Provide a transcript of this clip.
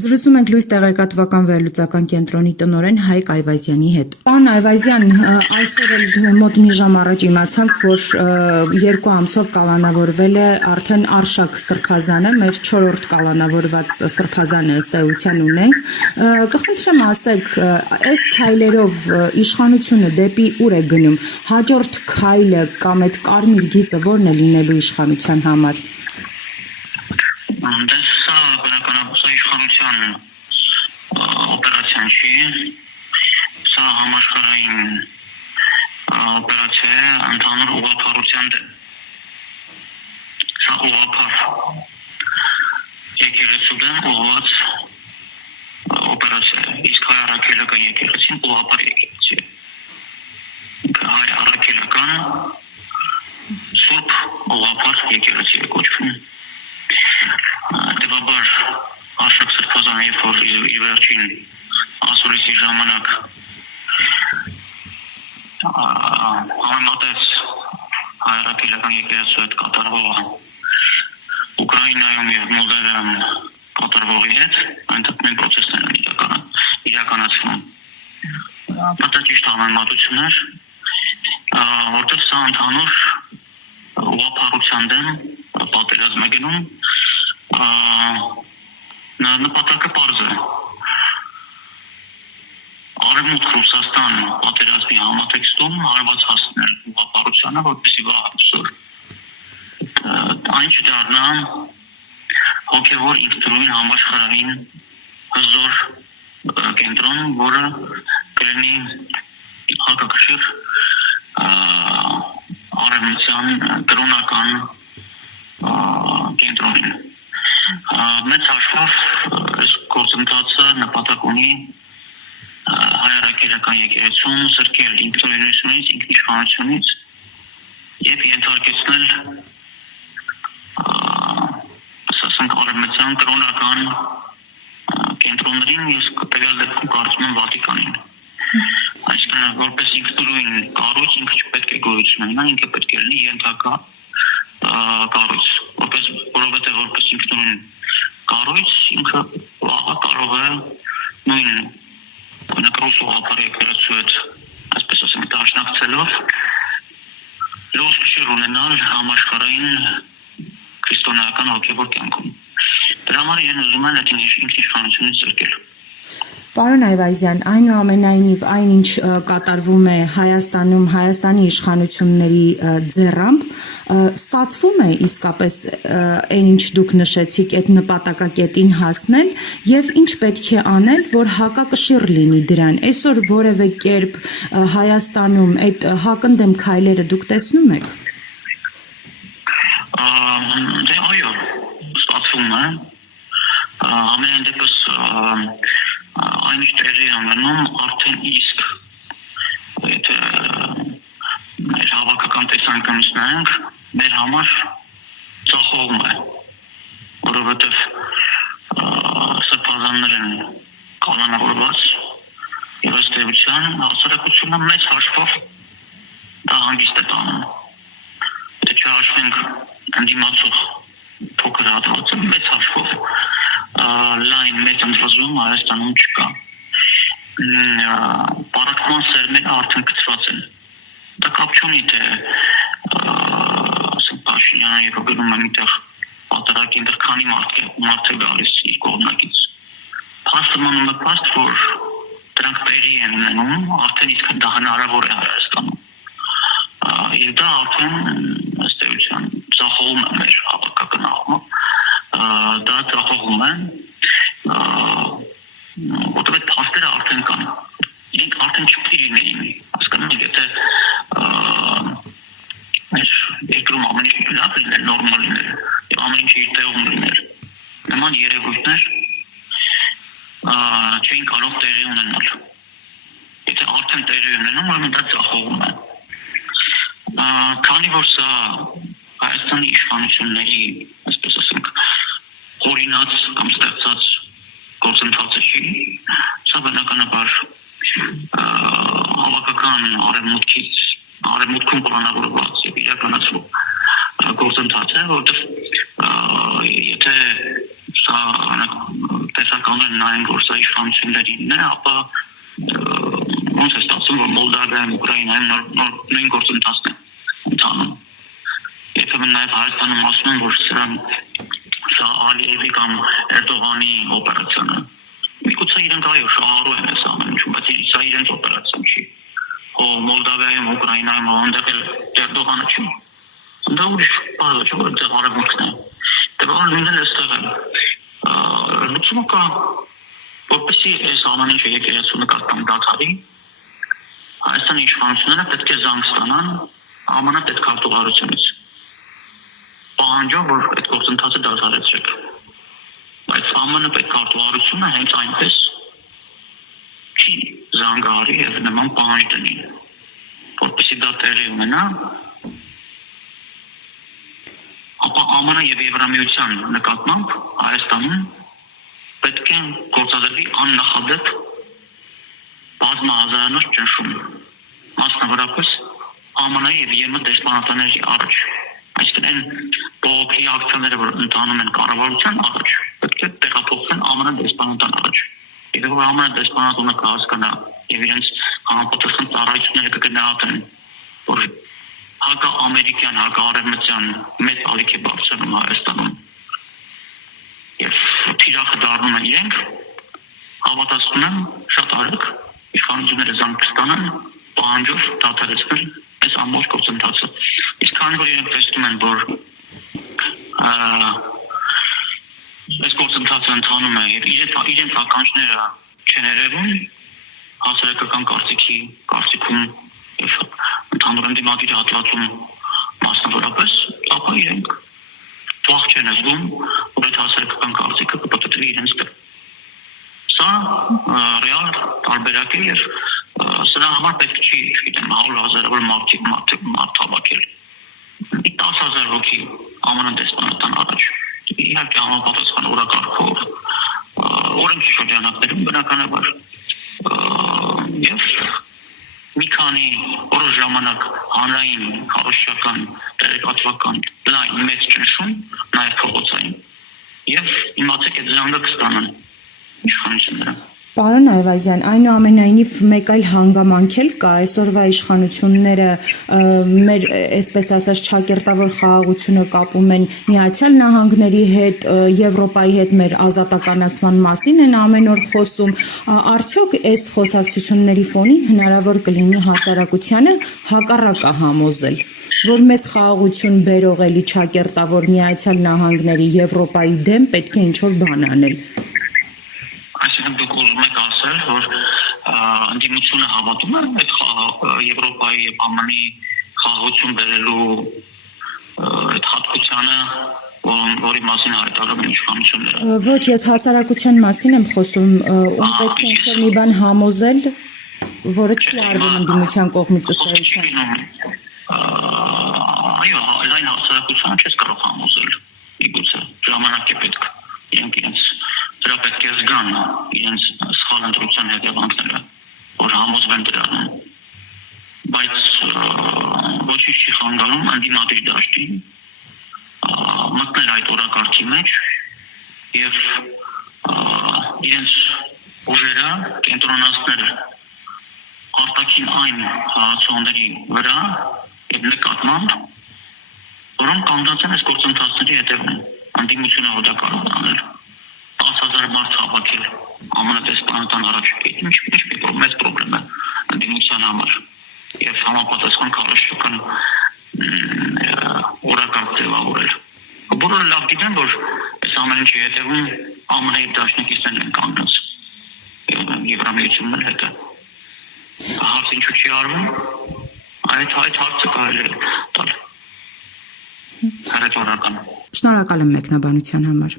Զրուցում ենք լույս տեղեկատվական վերլուծական կենտրոնի տնօրեն Հայկ Այվազյանի հետ։ Պարոն Այվազյան, այսօր էլ մոտ մի ժամ առաջ իմացանք, որ 2 ամսով կալանավորվել է արդեն Արշակ սրբազանը, մեր 4-րդ կալանավորված սրբազանը ըստ էության ունենք։ Կխնդրեմ ասեք, այս քայլերով իշխանությունը դեպի ուր է գնում։ Հաջորդ քայլը կամ այդ կարմիր գիծը ո՞րն է լինելու իշխանության համար։ Օպերացիան չի, սա համաշխարհային օպերացիա է ընդհանուր ուղղափառության դեմ։ Սա ուղղափառ եկեղեցու դեմ ուղղված օպերացիա է, իսկ հայ առաքելական եկեղեցին ուղղափառ եկեղեցի է։ Հայ առաքելական սուրբ ուղղափառ եկեղեցի է կոչվում։ Դեպաբար Արշակ սրբազանը, երբ որ իր վերջին ասորիսի ժամանակ համեմատեց հայրաքելական եկեղեցու հետ կատարվողը Ուկրաինայում և Մոլդովայում կատարվողի հետ, այնտեղ պրոցեսներ են իրականացվում։ Դա ճիշտ համեմատություն էր, որտեղ սա ընդհանուր ուղղափառության դեմ պատերազմ է գնում։ Նպատակը պարզ է։ Արևմուտք Ռուսաստան պատերազմի համատեքստում հարված հասնել ուղղափառությանը, որպեսզի վաղ այն չդառնա հոգևոր ինքնուրույն համաշխարհային հզոր կենտրոն, որը կլինի հակակշիռ արևմտյան կրոնական կենտրոնին։ Մեծ հաշվով այս գործընթացը նպատակ ունի հայ առաքելական եկեղեցուն զրկել ինքնուրույնությունից, ինքնիշխանությունից և ենթարկեցնել ասենք արևմտյան կրոնական կենտրոններին և տվյալ դեպքում կարծում եմ Վատիկանին։ Այսինքն որպես ինքնուրույն կառույց ինքը չպետք է գոյություն ունենա, ինքը պետք է լինի ենթակա կառույց, որովհետև որպես ինքնուրույն կառույց ինքը վաղը կարող է նույն ռուս ուղղափառ եկեղեցու հետ, այսպես ասենք, դաշնակցելով լուրջ քշեր ունենալ համաշխարհային քրիստոնեական հոգևոր կյանքում։ Դրա համար իրեն ուզում են այդ ինքնիշխանությունից զրկել։ Պարոն Այվազյան, այնուամենայնիվ այն ինչ կատարվում է Հայաստանում, Հայաստանի իշխանությունների ձեռամբ, ստացվում է իսկապես այն ինչ դուք նշեցիք այդ նպատակակետին հասնել եւ ինչ պետք է անել, որ հակակշիռ լինի դրան։ Այսօր որևէ կերպ Հայաստանում այդ հակընդդեմ քայլերը դուք տեսնում եք։ Դե այո, ստացվում է։ Ամենայն դեպս այն ինչ տեղի է ունենում արդեն իսկ եթե մեր հավաքական տեսանկյունից նայենք, մեր համար ծախողում է, որովհետև սրբազաններ են կանոնավորված և ըստ էության հասարակությունը մեծ հաշվով դա հանգիստ է տանում։ Եթե չհաշվենք ընդդիմացող փոքր հատվածը, մեծ հաշվով լայն մեծ ընդվզում Հայաստանում չկա։ Պարակման սերմերը արդեն գծված են։ Դա կապ չունի, թե Փաշինյանը երբ գնում է միտեղ պատարագի, այնտեղ քանի մարդ է գալիս իր կողմնակից։ Փաստը մնում է փաստ, որ դրանք տեղի են ունենում, արդեն իսկ դա հնարավոր է Հայաստանում։ Եվ դա արդեն ըստ էության ծախողում է մեր հավաքական աղմուկ, դա ծախողում է, որտեղ այդ փաստերը արդեն կան։ Իրենք արդեն չպետք է լինեին, հասկանում եք, եթե մեր երկրում ամեն ինչ լավ լիներ, նորմալ լիներ, եւ ամեն ինչ իր տեղում լիներ։ Նման երևույթներ չէին կարող տեղի ունենալ։ Եթե արդեն տեղի ունենում, ուրեմն դա ծախողում է։ Քանի որ սա Հայաստանի իշխանությունների, այսպես ասենք, օրինաց կամ ստեղծած գործընթացը չի, սա բնականաբար հավաքական արևմուտքում պլանավորված եւ իրականացվող գործընթաց է, որովհետեւ եթե սա տեսակ կամեն նայեն որ սա իշխանություններին է, ապա ոնց է ստացվում, որ Մոլդավիայում, Ուկրաինայում նույն գործընթացն է ընթանում։ Երբեմն նաև Հայաստանում ասում են, որ սա Ալիևի կամ Էրդողանի օպերացիան է։ Միգուցե իրենք այո շահառու են այս ամեն ինչում, բայց սա իրենց օպերացիան չի։ Մոլդավիայում, Ուկրաինայում այնտեղ Էրդողանը չի։ Դա ուրիշ բան չէ, որ դեռ արևմուտքն է։ Դեռ նույնն է ստեղ։ Լուծումը կա, որպեսզի այս ամեն ինչը եկեղեցու նկատմամբ դադարի, Հայաստանի իշխանությունները պետք է զանգ ստանան ԱՄՆ պետքարտուղարությունից։ Պահանջով, որ այդ գործընթացը դադարեցրեք։ Բայց ԱՄՆ պետքարտուղարությունը հենց այնպես չի զանգահարի եւ նման պահանջ դնի, որպեսզի դա տեղի ունենա, ապա ԱՄՆ եւ Եվրամիության նկատմամբ Հայաստանում պետք է գործադրվի աննախադեպ բազմահազարանոց ճնշում, մասնավորապես ԱՄՆ եւ ԵՄ դեսպանատանների առաջ, այսինքն այն բողոքի ակցիաները, որ ընթանում են կառավարության առաջ, պետք է տեղափոխվեն ԱՄՆ դեսպանատան առաջ։ Եվ որ ԱՄՆ դեսպանատունը կհասկանա եւ իրենց համապատասխան ծառայությունները կգնահատեն, որ հակաամերիկյան, հակաարևմտյան մեծ ալիք է բարձրանում Հայաստանում եւ թիրախը դառնում են իրենք, հավատացնում եմ շատ արագ իշխանությունները զանգ կստանան պահանջով դադարեցնել այս ամբողջ գործընթացը։ Իսկ քանի որ իրենք տեսնում են, որ այս գործընթացը ընթանում է եւ իրենց ականջները չեն երևում հասարակական կարծիքում եւ ընդհանուր ընդդիմադիր հատվածում մասնավորապես, ապա իրենք վախ չեն զգում, որ այդ հասարակական կարծիքը կպտտվի իրենց դեմ։ Սա ռեալ տարբերակ է եւ սրա համար պետք չի, չգիտեմ, 100,000-ավոր մարդ հավաքել։ 10,000 հոգի ԱՄՆ դեսպանատան առաջ։ Իհարկե համապատասխան օրակարգով, օրենքի շրջանակներում բնականաբար եւ մի քանի որոշ ժամանակ հանրային, քարոզչական, տեղեկատվական լայն մեծ ճնշում, նաեւ փողոցային եւ իմացեք այդ զանգը կստանան իշխանությունները։ Պարոն Այվազյան, այնուամենայնիվ մեկ այլ հանգամանք էլ կա, այսօրվա իշխանությունները մեր, այսպես ասած, չակերտավոր խաղաղությունը կապում են Միացյալ Նահանգների հետ, Եվրոպայի հետ մեր ազատականացման մասին են ամեն օր խոսում, արդյոք այս խոսակցությունների ֆոնին հնարավոր կլինի հասարակությանը հակառակը համոզել, որ մեզ խաղաղություն բերող էլի չակերտավոր Միացյալ Նահանգների Եվրոպայի դեմ պետք է ինչ-որ բան անել։ Այսինքն դուք ուզում եք ասել, որ ընդդիմությունը հավատում է այդ Եվրոպայի եւ ԱՄՆ-ի խաղաղություն բերելու այդ հատկությանը, որի մասին հայտարարում են իշխանությունները։ Ոչ, ես հասարակության մասին եմ խոսում, ում պետք է ինչ-որ մի բան համոզել, որը չի արվում ընդդիմության կողմից ըստ էության։ Այո, լայն հասարակությանը չես կարող համոզել։ Միգուցե ժամանակ է պետք։ Իրենց դրա պետք է զգան իրենց սխալ ընտրության հետևանքները, որ համոզվեն դրանում։ Բայց ոչինչ չի խանգարում ընդդիմադիր դաշտին մտնել այդ օրակարգի մեջ եւ իրենց ուժերը կենտրոնացնել արտաքին այն հարցումների վրա եւ նկատմամբ, որոնք կանգնած են այս գործընթացների հետևում։ Ընդդիմությունը հոդա կարող անել 10,000 մարդ հավաքել ԱՄՆ դեսպանատան առաջ, ինչ մեծ պրոբլեմ է ընդդիմության համար եւ համապատասխան քարոզչական օրակարգ ձևավորել։ Բոլորը լավ գիտեն, որ այս ամեն ինչի հետևում ԱՄՆ-ի դաշնակիցներն են կանգնած Եվրամիությունն հետ։ Հարց ինչու չի արվում, այդ հարցը կարելի է տալ։ Հարցորական։ Շնորհակալ եմ մեկնաբանության համար։